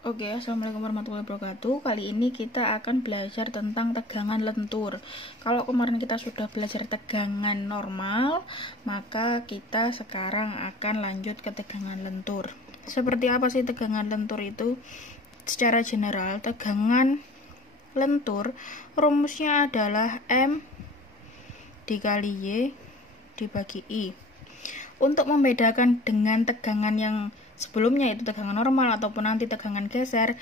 Oke, assalamualaikum warahmatullahi wabarakatuh. Kali ini kita akan belajar tentang tegangan lentur. Kalau kemarin kita sudah belajar tegangan normal, maka kita sekarang akan lanjut ke tegangan lentur. Seperti apa sih tegangan lentur itu? Secara general, tegangan lentur rumusnya adalah M dikali Y dibagi I. Untuk membedakan dengan tegangan yang sebelumnya, itu tegangan normal ataupun nanti tegangan geser,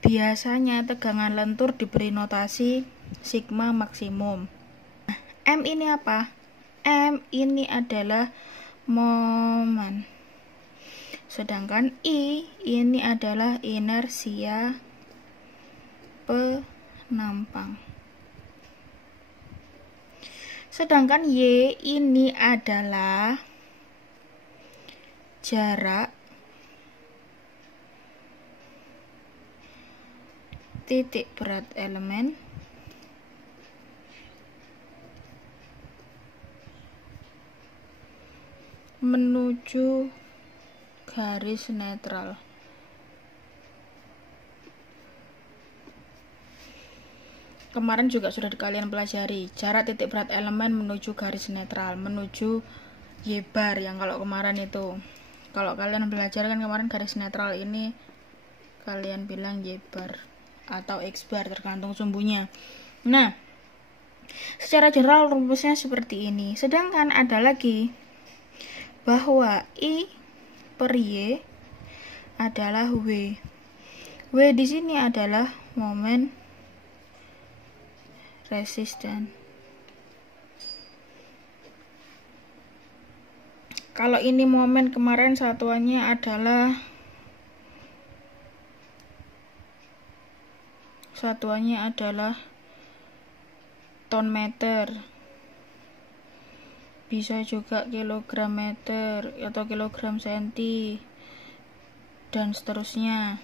biasanya tegangan lentur diberi notasi sigma maksimum. M ini apa? M ini adalah momen, sedangkan I ini adalah inersia penampang. Sedangkan Y ini adalah jarak titik berat elemen menuju garis netral. Kemarin juga sudah kalian pelajari jarak titik berat elemen menuju garis netral, menuju Y bar yang kalau kemarin itu. Kalau kalian belajar kan kemarin garis netral ini kalian bilang Y bar atau X bar tergantung sumbunya. Nah, secara general rumusnya seperti ini. Sedangkan ada lagi bahwa I per Y adalah W. W di sini adalah momen resisten. Kalau ini momen, kemarin satuannya adalah ton meter, bisa juga kilogram meter atau kilogram senti, dan seterusnya.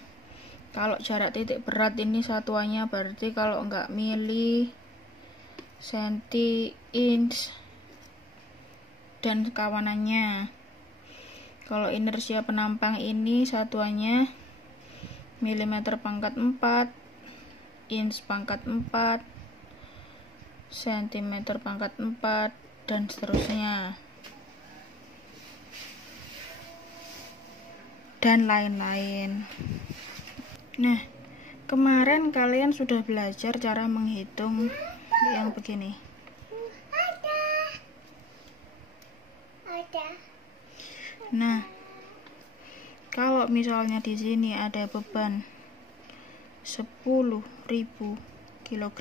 Kalau jarak titik berat ini satuannya berarti kalau enggak mili, senti, inch, dan kawanannya. Kalau inersia penampang ini satuannya milimeter pangkat 4, inch pangkat 4, sentimeter pangkat 4, dan seterusnya, dan lain-lain. Nah, kemarin kalian sudah belajar cara menghitung yang begini. Nah, kalau misalnya di sini ada beban 10.000 kg,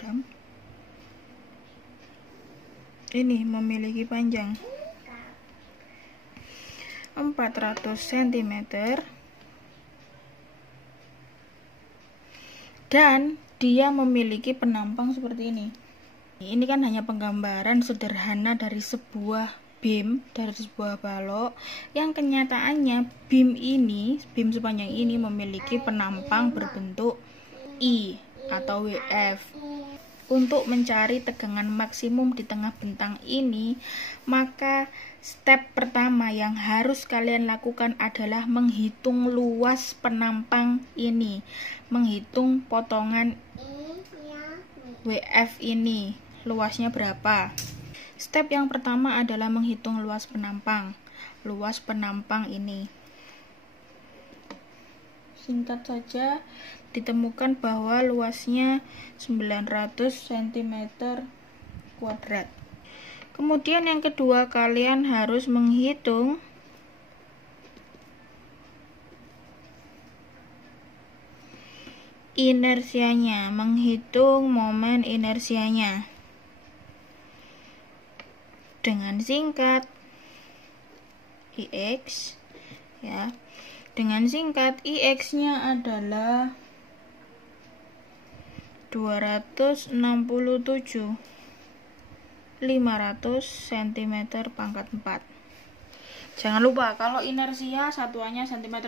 ini memiliki panjang 400 cm dan dia memiliki penampang seperti ini. Ini kan hanya penggambaran sederhana dari sebuah beam, dari sebuah balok, yang kenyataannya beam sepanjang ini memiliki penampang berbentuk I atau WF. Untuk mencari tegangan maksimum di tengah bentang ini, maka step pertama yang harus kalian lakukan adalah menghitung luas penampang ini, menghitung potongan WF ini, luasnya berapa. Step yang pertama adalah menghitung luas penampang. Luas penampang ini, singkat saja, ditemukan bahwa luasnya 900 cm². Kemudian yang kedua, kalian harus menghitung inersianya, menghitung momen inersianya dengan singkat IX, ya. Dengan singkat IX-nya adalah 267.500 cm². Jangan lupa kalau inersia satuannya cm²,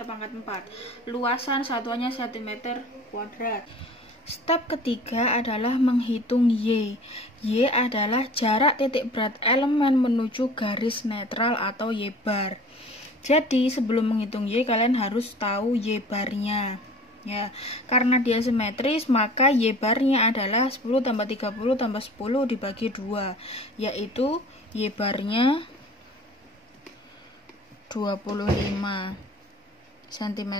luasan satuannya cm². Step ketiga adalah menghitung Y. Y adalah jarak titik berat elemen menuju garis netral atau Y bar. Jadi sebelum menghitung Y, kalian harus tahu Y barnya. Ya, karena dia simetris, maka Y barnya adalah 10 tambah 30 tambah 10 dibagi 2, yaitu Y barnya 25 cm.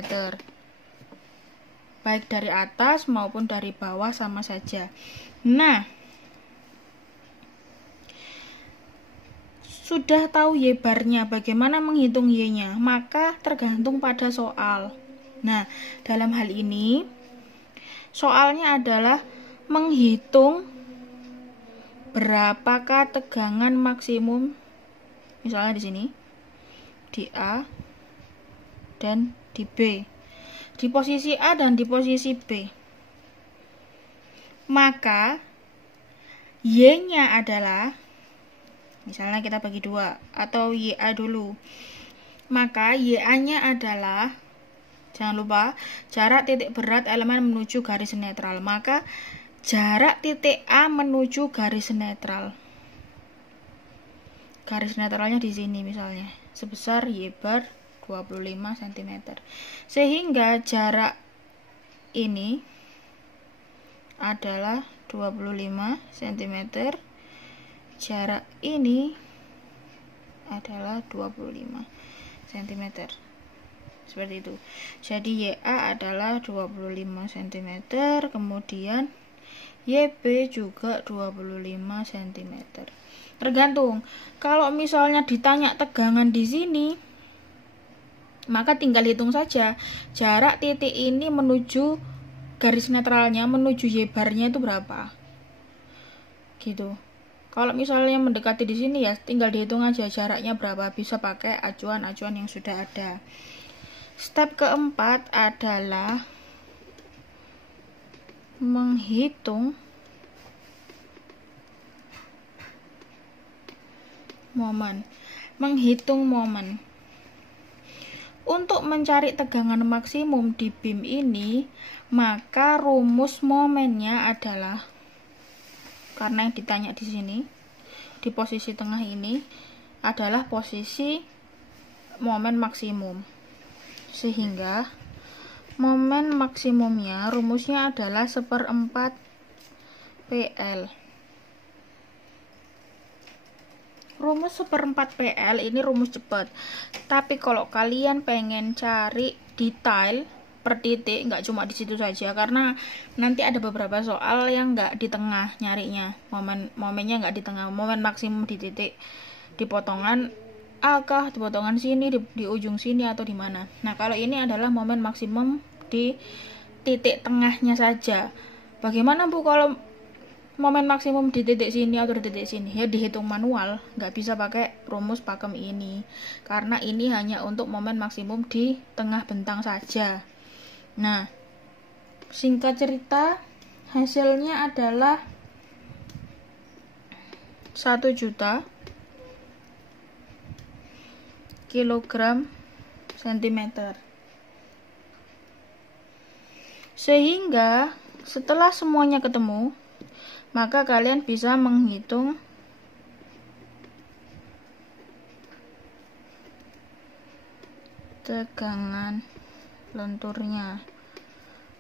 Baik dari atas maupun dari bawah sama saja. Nah, sudah tahu Y barnya, bagaimana menghitung Y-nya? Maka tergantung pada soal. Nah, dalam hal ini soalnya adalah menghitung berapakah tegangan maksimum, misalnya di sini, di A dan di B, di posisi A dan di posisi B. Maka Y-nya adalah, misalnya kita bagi 2 atau YA dulu, maka YA-nya adalah, jangan lupa, jarak titik berat elemen menuju garis netral. Maka jarak titik A menuju garis netral, garis netralnya di sini misalnya, sebesar Y bar 25 cm. Sehingga jarak ini adalah 25 cm, jarak ini adalah 25 cm. Seperti itu. Jadi YA adalah 25 cm, kemudian YB juga 25 cm. Tergantung. Kalau misalnya ditanya tegangan di sini, maka tinggal hitung saja jarak titik ini menuju garis netralnya, menuju Y barnya itu berapa. Gitu. Kalau misalnya mendekati di sini, ya tinggal dihitung aja jaraknya berapa, bisa pakai acuan-acuan yang sudah ada. Step keempat adalah menghitung momen. Menghitung momen. Untuk mencari tegangan maksimum di beam ini, maka rumus momennya adalah, karena yang ditanya di sini, di posisi tengah ini adalah posisi momen maksimum. Sehingga momen maksimumnya rumusnya adalah 1/4 PL. Rumus 1/4 PL ini rumus cepat. Tapi kalau kalian pengen cari detail per titik, nggak cuma di situ saja, karena nanti ada beberapa soal yang nggak di tengah nyarinya, momennya nggak di tengah, momen maksimum di titik, di potongan A kah, di potongan sini, di ujung sini, atau di mana. Nah, kalau ini adalah momen maksimum di titik tengahnya saja. Bagaimana Bu kalau momen maksimum di titik sini atau di titik sini? Ya dihitung manual, nggak bisa pakai rumus pakem ini, karena ini hanya untuk momen maksimum di tengah bentang saja. Nah, singkat cerita, hasilnya adalah 1 juta kilogram cm. Sehingga setelah semuanya ketemu, maka kalian bisa menghitung tegangan lenturnya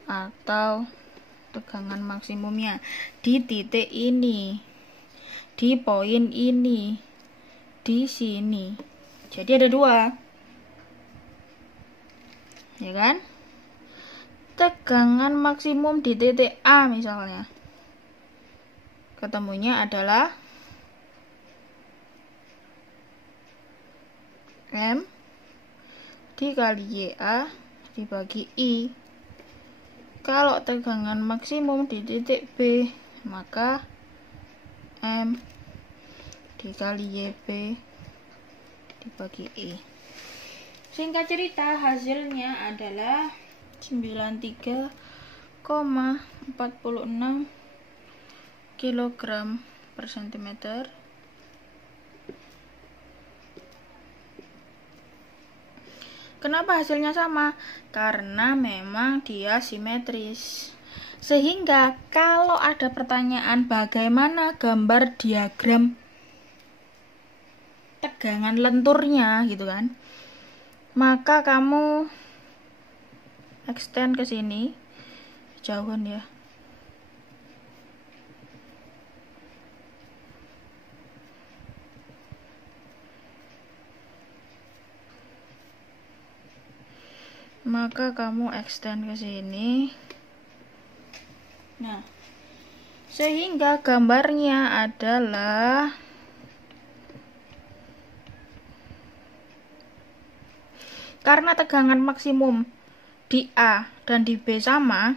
atau tegangan maksimumnya di titik ini, di poin ini, di sini. Jadi ada 2, ya kan? Tegangan maksimum di titik A misalnya, ketemunya adalah M dikali YA dibagi I. Kalau tegangan maksimum di titik B, maka M dikali YB dibagi I. Singkat cerita, hasilnya adalah 93,46 kg per cm. Kenapa hasilnya sama? Karena memang dia simetris. Sehingga kalau ada pertanyaan bagaimana gambar diagram tegangan lenturnya gitu kan, maka kamu extend ke sini jauhan ya. Maka kamu extend ke sini. Nah, sehingga gambarnya adalah karena tegangan maksimum di A dan di B sama,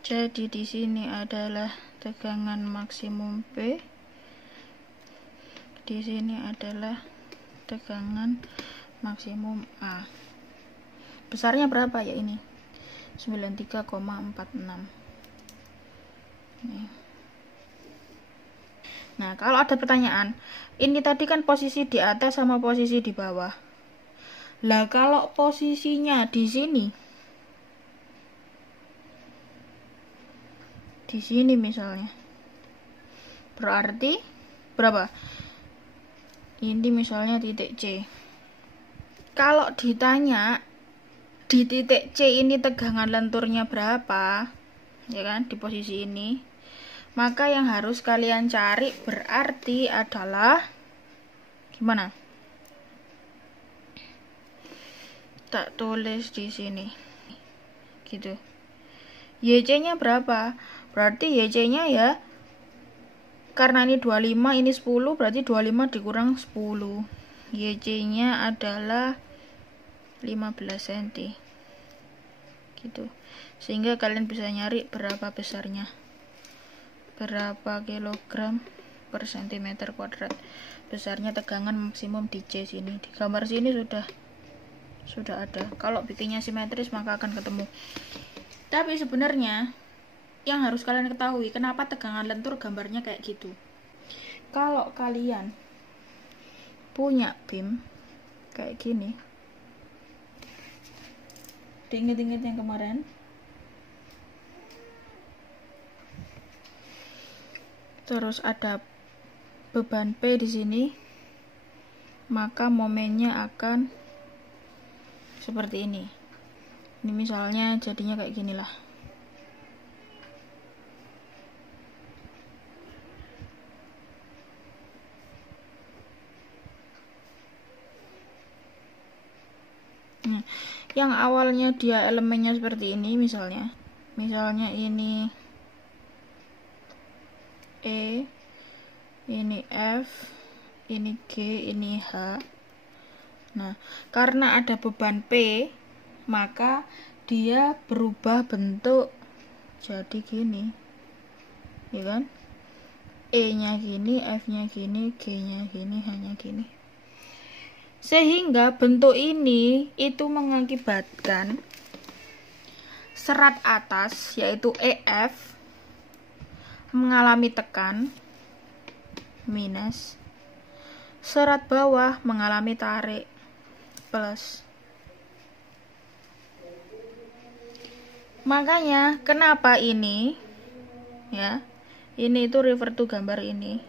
jadi di sini adalah tegangan maksimum B, di sini adalah tegangan maksimum A. Besarnya berapa ya ini? 93,46. Nah, kalau ada pertanyaan, ini tadi kan posisi di atas sama posisi di bawah. Lah, kalau posisinya di sini misalnya, berarti berapa? Ini misalnya titik C. Kalau ditanya di titik C ini tegangan lenturnya berapa, ya kan, di posisi ini, maka yang harus kalian cari berarti adalah gimana? Tak tulis di sini, gitu. YC-nya berapa? Berarti YC-nya ya, karena ini 25, ini 10, berarti 25 dikurang 10. YC-nya adalah 15 cm. Gitu. Sehingga kalian bisa nyari berapa besarnya. Berapa kilogram per centimeter kuadrat. Besarnya tegangan maksimum di C sini. Di gambar sini sudah ada. Kalau bikinnya simetris maka akan ketemu. Tapi sebenarnya yang harus kalian ketahui, kenapa tegangan lentur gambarnya kayak gitu. Kalau kalian punya beam kayak gini, diinget-inget yang kemarin, terus ada beban P di sini, maka momennya akan seperti ini. Ini misalnya jadinya kayak gini lah. Yang awalnya dia elemennya seperti ini, misalnya ini E, ini F, ini G, ini H. Nah, karena ada beban P, maka dia berubah bentuk jadi gini, ya kan? E nya gini, F nya gini, G nya gini, H nya gini. Sehingga bentuk ini itu mengakibatkan serat atas yaitu EF mengalami tekan minus, serat bawah mengalami tarik plus. Makanya kenapa ini ya, ini itu refer to gambar ini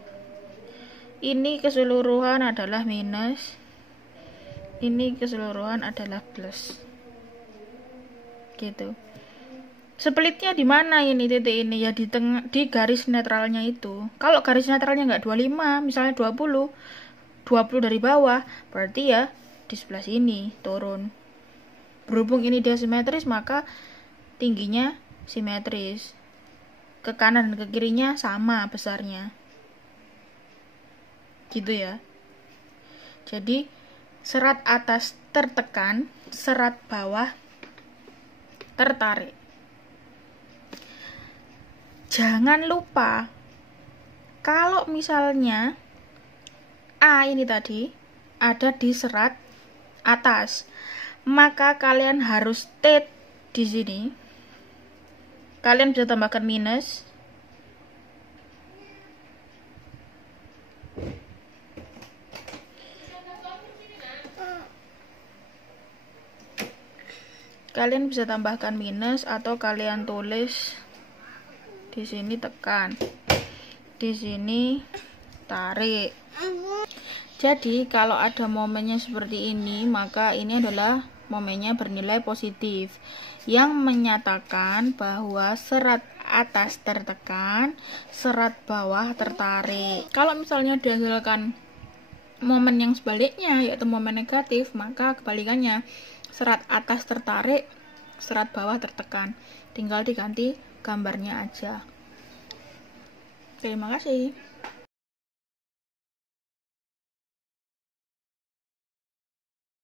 keseluruhan adalah minus, ini keseluruhan adalah plus, gitu. Splitnya di mana ini titik ini? Ya di tengah, di garis netralnya itu. Kalau garis netralnya nggak 25, misalnya 20 dari bawah, berarti ya di sebelah sini turun. Berhubung ini dia simetris, maka tingginya simetris. Ke kanan dan ke kirinya sama besarnya. Gitu ya. Jadi serat atas tertekan, serat bawah tertarik. Jangan lupa, kalau misalnya A ini tadi ada di serat atas, maka kalian harus T di sini. Kalian bisa tambahkan minus. Kalian bisa tambahkan minus atau kalian tulis di sini tekan, di sini tarik. Jadi kalau ada momennya seperti ini, maka ini adalah momennya bernilai positif yang menyatakan bahwa serat atas tertekan, serat bawah tertarik. Kalau misalnya dihasilkan momen yang sebaliknya, yaitu momen negatif, maka kebalikannya, serat atas tertarik, serat bawah tertekan. Tinggal diganti gambarnya aja. Terima kasih.